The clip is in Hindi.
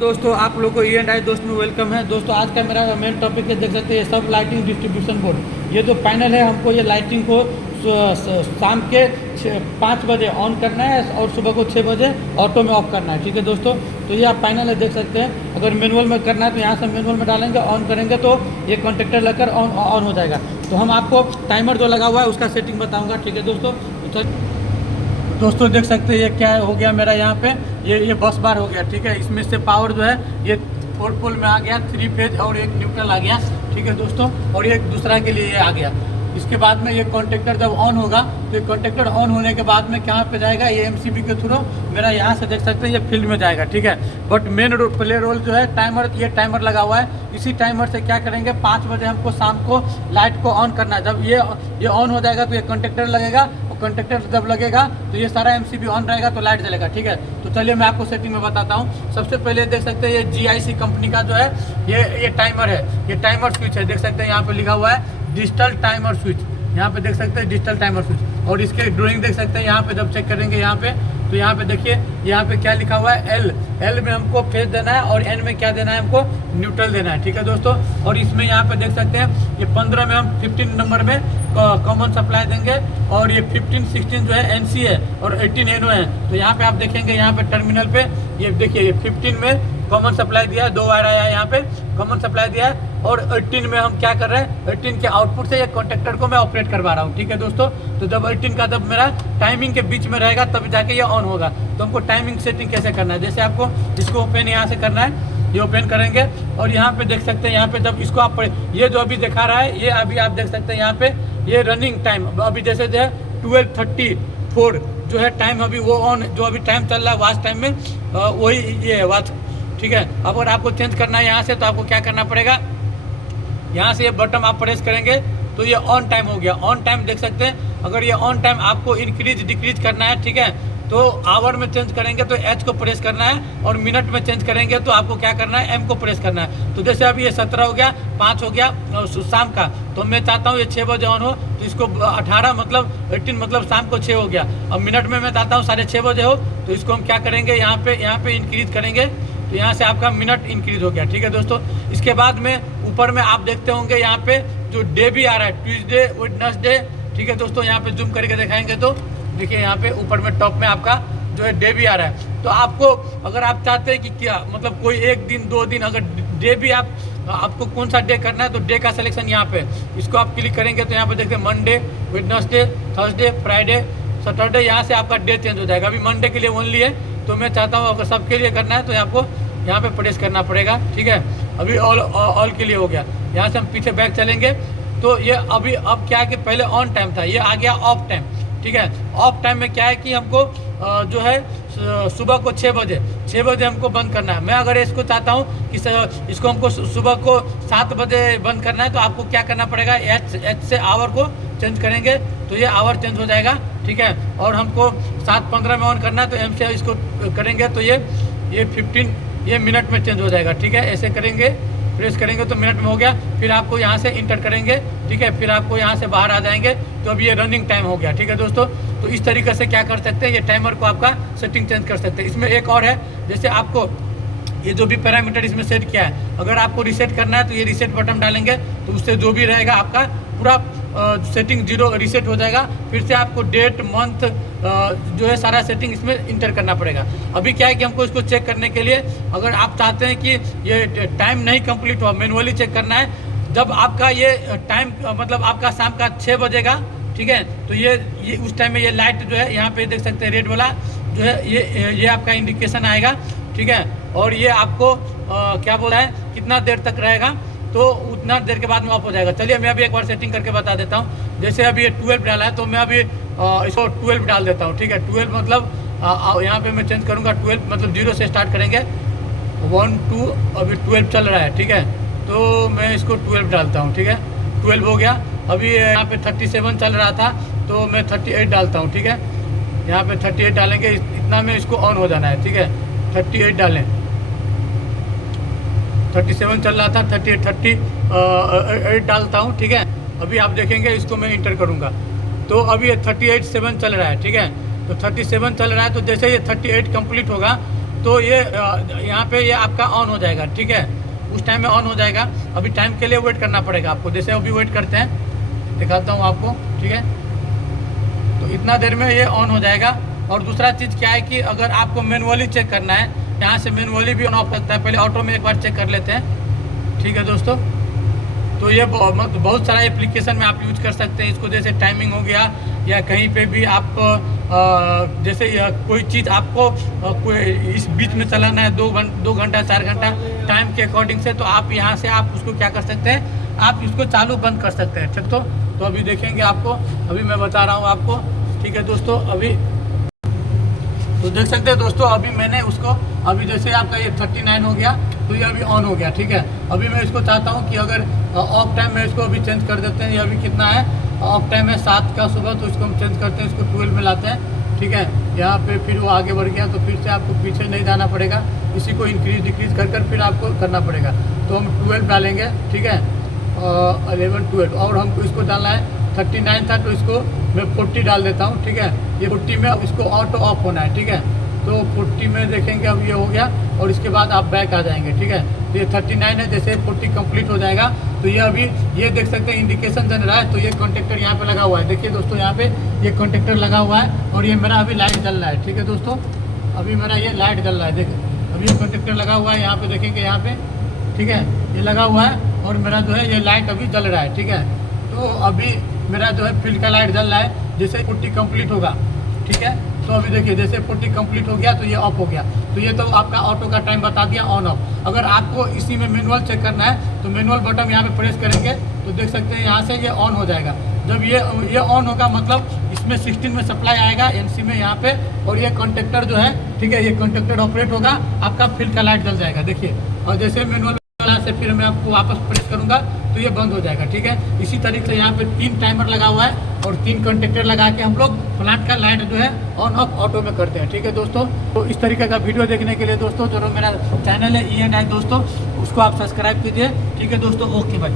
दोस्तों आप लोग को E&I दोस्त में वेलकम है। दोस्तों आज का मेरा मेन टॉपिक है, देख सकते हैं सब लाइटिंग डिस्ट्रीब्यूशन बोर्ड। ये जो पैनल है हमको ये लाइटिंग को शाम के 5 बजे ऑन करना है और सुबह को 6 बजे ऑटो में ऑफ करना है। ठीक है दोस्तों, तो ये आप पैनल है देख सकते हैं। अगर मैनुअल में करना है तो यहाँ से मैनुअल में डालेंगे, ऑन करेंगे तो ये कॉन्टेक्टर लगकर ऑन हो जाएगा। तो हम आपको टाइमर जो लगा हुआ है उसका सेटिंग बताऊँगा। ठीक है दोस्तों देख सकते हैं ये क्या हो गया मेरा यहाँ पे ये बस बार हो गया। ठीक है, इसमें से पावर जो है ये 4 पोल में आ गया, 3 फेज और एक न्यूट्रल आ गया। ठीक है दोस्तों, और ये दूसरा के लिए ये आ गया। इसके बाद में ये कॉन्टेक्टर जब ऑन होगा तो ये कॉन्टेक्टर ऑन होने के बाद में कहाँ पे जाएगा, ये MCB के थ्रू मेरा यहाँ से देख सकते हैं ये फील्ड में जाएगा। ठीक है, बट मेन प्ले रोल जो है टाइमर, ये टाइमर लगा हुआ है। इसी टाइमर से क्या करेंगे, 5 बजे हमको शाम को लाइट को ऑन करना है। जब ये ऑन हो जाएगा तो ये कॉन्टेक्टर लगेगा, कंडक्टर जब लगेगा तो ये सारा MCB ऑन रहेगा तो लाइट जलेगा। ठीक है, तो चलिए मैं आपको सेटिंग में बताता हूँ। सबसे पहले देख सकते हैं ये GIC कंपनी का जो है ये टाइमर है, ये टाइमर स्विच है। देख सकते हैं यहाँ पे लिखा हुआ है डिजिटल टाइमर स्विच, यहाँ पे देख सकते हैं डिजिटल टाइमर स्विच। और इसके ड्राइंग देख सकते हैं यहाँ पे, जब चेक करेंगे यहाँ पे तो यहाँ पे देखिए यहाँ पे क्या लिखा हुआ है L में हमको फेज देना है और N में क्या देना है, हमको न्यूट्रल देना है। ठीक है दोस्तों, और इसमें यहाँ पे देख सकते हैं ये 15 में हम 15 नंबर में कॉमन सप्लाई देंगे और ये 15, 16 जो है NC है और 18 NO है। तो यहाँ पे आप देखेंगे यहाँ पे टर्मिनल पे ये देखिए ये 15 में कॉमन सप्लाई दिया है, 2 वायर आया है यहाँ पे कॉमन सप्लाई दिया है। और 18 में हम क्या कर रहे हैं, 18 के आउटपुट से ये कॉन्टेक्टर को मैं ऑपरेट करवा रहा हूँ। ठीक है दोस्तों, तो जब 18 का जब मेरा टाइमिंग के बीच में रहेगा तब जाके ये ऑन होगा। तो हमको टाइमिंग सेटिंग कैसे करना है, जैसे आपको इसको ओपन यहाँ से करना है, ये ओपन करेंगे और यहाँ पे देख सकते हैं यहाँ पे जब इसको आप ये जो अभी दिखा रहा है ये अभी आप देख सकते हैं यहाँ पे ये रनिंग टाइम अभी जैसे जो है 12:34 जो है टाइम अभी वो ऑन, जो अभी टाइम चल रहा है वॉच टाइम में वही ये है वॉच। ठीक है, अगर आपको चेंज करना है यहाँ से तो आपको क्या करना पड़ेगा, यहाँ से ये बटन आप प्रेस करेंगे तो ये ऑन टाइम हो गया। ऑन टाइम देख सकते हैं, अगर ये ऑन टाइम आपको इंक्रीज डिक्रीज करना है, ठीक है, तो आवर में चेंज करेंगे तो H को प्रेस करना है और मिनट में चेंज करेंगे तो आपको क्या करना है, M को प्रेस करना है। तो जैसे अभी ये 17 हो गया, 5 हो गया शाम का, तो मैं चाहता हूँ ये 6 बजे ऑन हो, तो इसको 18 मतलब 18 मतलब शाम को 6 हो गया। अब मिनट में मैं चाहता हूँ 6:30 बजे हो, तो इसको हम क्या करेंगे यहाँ पे इंक्रीज करेंगे तो यहाँ से आपका मिनट इंक्रीज हो गया। ठीक है दोस्तों, इसके बाद में ऊपर में आप देखते होंगे यहाँ पे जो डे भी आ रहा है, ट्यूसडे, वेडनेसडे। ठीक है दोस्तों, यहाँ पे जूम करके दिखाएंगे तो देखिए यहाँ पे ऊपर में टॉप में आपका जो है डे भी आ रहा है। तो आपको अगर आप चाहते हैं कि क्या मतलब कोई 1 दिन 2 दिन अगर डे भी आपको कौन सा डे करना है तो डे का सिलेक्शन यहाँ पे इसको आप क्लिक करेंगे तो यहाँ पे देखते हैं Monday, Wednesday, Thursday, Friday, Saturday, यहाँ से आपका डे चेंज हो जाएगा। अभी मंडे के लिए ओनली है, तो मैं चाहता हूँ अगर सबके लिए करना है तो आपको यहाँ पे प्रेस करना पड़ेगा। ठीक है, अभी ऑल के लिए हो गया। यहाँ से हम पीछे बैक चलेंगे तो ये अभी अब क्या है कि पहले ऑन टाइम था, ये आ गया ऑफ टाइम। ठीक है, ऑफ टाइम में क्या है कि हमको जो है सुबह को 6 बजे हमको बंद करना है। मैं अगर इसको चाहता हूँ कि इसको हमको सुबह को 7 बजे बंद करना है तो आपको क्या करना पड़ेगा, H से आवर को चेंज करेंगे तो ये आवर चेंज हो जाएगा। ठीक है, और हमको 7:15 में ऑन करना है तो M से इसको करेंगे तो ये 15 ये मिनट में चेंज हो जाएगा। ठीक है, ऐसे करेंगे, प्रेस करेंगे तो मिनट में हो गया। फिर आपको यहाँ से इंटर करेंगे, ठीक है, फिर आपको यहाँ से बाहर आ जाएंगे तो अब ये रनिंग टाइम हो गया। ठीक है दोस्तों, तो इस तरीके से क्या कर सकते हैं, ये टाइमर को आपका सेटिंग चेंज कर सकते हैं। इसमें एक और है, जैसे आपको ये जो भी पैरामीटर इसमें सेट किया है, अगर आपको रीसेट करना है तो ये रीसेट बटन डालेंगे तो उससे जो भी रहेगा आपका पूरा सेटिंग 0 रीसेट हो जाएगा। फिर से आपको डेट, मंथ जो है सारा सेटिंग इसमें इंटर करना पड़ेगा। अभी क्या है कि हमको इसको चेक करने के लिए अगर आप चाहते हैं कि ये टाइम नहीं कंप्लीट हुआ, मैनुअली चेक करना है। जब आपका ये टाइम मतलब आपका शाम का 6 बजेगा, ठीक है, तो ये उस टाइम में ये लाइट जो है यहाँ पे देख सकते हैं रेड वाला जो है ये आपका इंडिकेशन आएगा। ठीक है, और ये आपको क्या बोला है कितना देर तक रहेगा, तो उतना देर के बाद में ऑफ हो जाएगा। चलिए मैं अभी एक बार सेटिंग करके बता देता हूँ। जैसे अभी ये 12 डाला है तो मैं अभी इसको 12 डाल देता हूँ। ठीक है, 12 मतलब यहाँ पे मैं चेंज करूँगा, 12 मतलब 0 से स्टार्ट करेंगे, 1 2 अभी 12 चल रहा है। ठीक है, तो मैं इसको 12 डालता हूँ। ठीक है, 12 हो गया। अभी यहाँ पे 37 चल रहा था तो मैं 38 डालता हूँ। ठीक है, यहाँ पे 38 डालेंगे, इतना में इसको ऑन हो जाना है। ठीक है, 38 डालें, 37 चल रहा था, 38 डालता हूँ। ठीक है, अभी आप देखेंगे इसको मैं इंटर करूँगा तो अभी ये 38.7 चल रहा है। ठीक है, तो 37 चल रहा है, तो जैसे ये 38 कंप्लीट होगा तो ये यहाँ पे ये आपका ऑन हो जाएगा, ठीक है, उस टाइम में ऑन हो जाएगा। अभी टाइम के लिए वेट करना पड़ेगा आपको, जैसे अभी वेट करते हैं, दिखाता हूँ आपको, ठीक है। तो इतना देर में ये ऑन हो जाएगा। और दूसरा चीज़ क्या है कि अगर आपको मैनुअली चेक करना है, यहाँ से मैनुअली भी ऑन ऑफ लगता है, पहले ऑटो में एक बार चेक कर लेते हैं, ठीक है दोस्तों। तो ये बहुत सारा एप्लीकेशन में आप यूज कर सकते हैं इसको, जैसे टाइमिंग हो गया, या कहीं पे भी आप जैसे कोई चीज़ आपको कोई इस बीच में चलाना है, 2 घंटा 4 घंटा टाइम के अकॉर्डिंग से, तो आप यहाँ से आप उसको क्या कर सकते हैं, आप इसको चालू बंद कर सकते हैं, ठीक। तो अभी देखेंगे आपको, अभी मैं बता रहा हूँ आपको, ठीक है दोस्तों। अभी तो देख सकते हैं दोस्तों, अभी मैंने उसको, अभी जैसे आपका ये 39 हो गया, तो ये अभी ऑन हो गया, ठीक है। अभी मैं इसको चाहता हूँ कि अगर ऑफ टाइम में इसको अभी चेंज कर देते हैं, ये अभी कितना है, ऑफ टाइम है 7 का सुबह, तो इसको हम चेंज करते हैं, इसको 12 में लाते हैं, ठीक है। यहाँ पे फिर वो आगे बढ़ गया, तो फिर से आपको पीछे नहीं जाना पड़ेगा, इसी को इंक्रीज डिक्रीज कर फिर आपको करना पड़ेगा। तो हम 12 डालेंगे, ठीक है, 11 12, और हमको इसको डालना है 39 था, तो इसको मैं 40 डाल देता हूँ, ठीक है। ये 40 में अब इसको ऑटो ऑफ होना है, ठीक है। तो 40 में देखेंगे, अब ये हो गया, और इसके बाद आप बैक आ जाएंगे, ठीक है। तो ये 39 है, जैसे 40 कंप्लीट हो जाएगा, तो ये अभी ये देख सकते हैं इंडिकेशन जल रहा है, तो ये कॉन्टेक्टर यहाँ पे लगा हुआ है, देखिए दोस्तों, यहाँ पे ये कॉन्टेक्टर लगा हुआ है, और ये मेरा अभी लाइट जल रहा है, ठीक है दोस्तों। अभी मेरा ये लाइट जल रहा है, देखिए अभी ये कॉन्टेक्टर लगा हुआ है, यहाँ पे देखेंगे, यहाँ पे, ठीक है, ये लगा हुआ है, और मेरा जो है ये लाइट अभी जल रहा है, ठीक है। तो अभी मेरा जो है फील्ड का लाइट जल रहा है, जैसे 40 कंप्लीट होगा, ठीक है। तो अभी देखिए, जैसे 40 कंप्लीट हो गया, तो ये ऑफ हो गया। तो ये तो आपका ऑटो का टाइम बता दिया, ऑन ऑफ। अगर आपको इसी में मैनुअल चेक करना है, तो मैनुअल बटन यहाँ पे प्रेस करेंगे, तो देख सकते हैं यहाँ से ये ऑन हो जाएगा। जब ये ऑन होगा, मतलब इसमें 16 में सप्लाई आएगा, एनसी में यहाँ पे, और ये कॉन्टेक्टर जो है, ठीक है, ये कॉन्टेक्टर ऑपरेट होगा, आपका फील्ड का लाइट जल जाएगा, देखिए। और जैसे मैनुअल से फिर मैं आपको वापस प्रेस करूंगा, तो ये बंद हो जाएगा, ठीक है। इसी तरीके से यहाँ पे 3 टाइमर लगा हुआ है, और 3 कॉन्टेक्टर लगा के हम लोग प्लांट का लाइट जो है ऑन ऑफ ऑटो में करते हैं, ठीक है दोस्तों। तो इस तरीके का वीडियो देखने के लिए दोस्तों, जो मेरा चैनल है E&I दोस्तों, उसको आप सब्सक्राइब कीजिए, ठीक है दोस्तों। Okay bye.